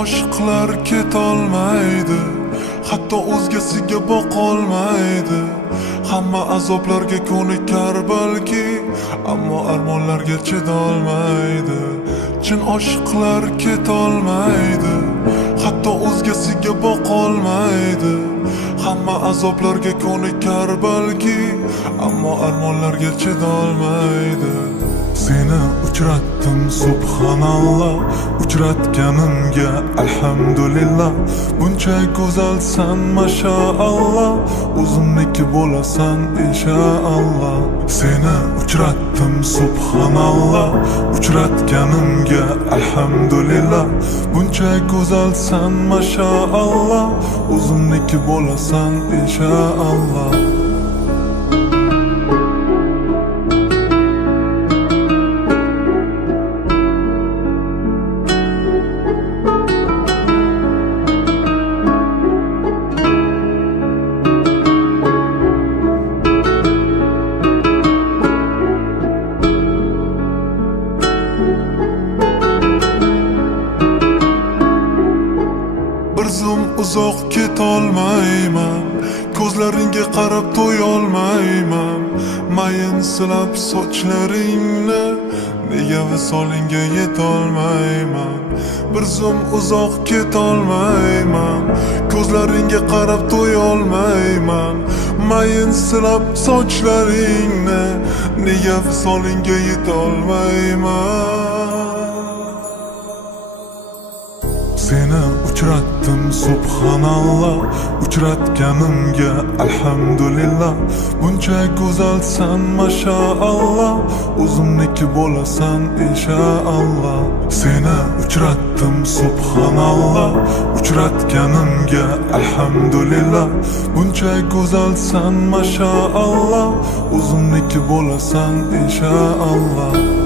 oshiqlar ketolmaydi, hatto o'zgasiga boqolmaydi. Hamma azoblarga ko'nikar balki, ammo armonlarga chidolmaydi. Chin oshiqlar ketolmaydi, hatto o'zgasiga boqolmaydi. Hamma azoblarga ko'nikar balki, ammo armonlarga chidolmaydi. Seni uchratdim subhanalloh, uchratganimga alhamdulillah. Buncha go'zalsan mashaalloh, o'zimniki bo'lasan inshaalloh. Seni uchratdim subhanalloh, uchratganimga alhamdulillah. Buncha go'zalsan mashaalloh, o'zimniki bo'lasan inshaalloh. Bir zum uzoq ketolmayman, ko'zlaringga qarab to'yolmayman. Mayin silab sochlaringni, nega visolingga yetolmayman. Bir zum uzoq ketolmayman, ko'zlaringga qarab to'yolmayman. Mayin silab sochlaringni, nega visolingga yetolmayman. Seni uchratdim subhanalloh, uchratganimga alhamdulillah. Buncha go'zalsan mashaalloh, o'zimniki bo'lasan inshaalloh. Seni uchratdim subhanalloh, uchratganimga alhamdulillah. Buncha go'zalsan mashaalloh, o'zimniki bo'lasan inshaalloh.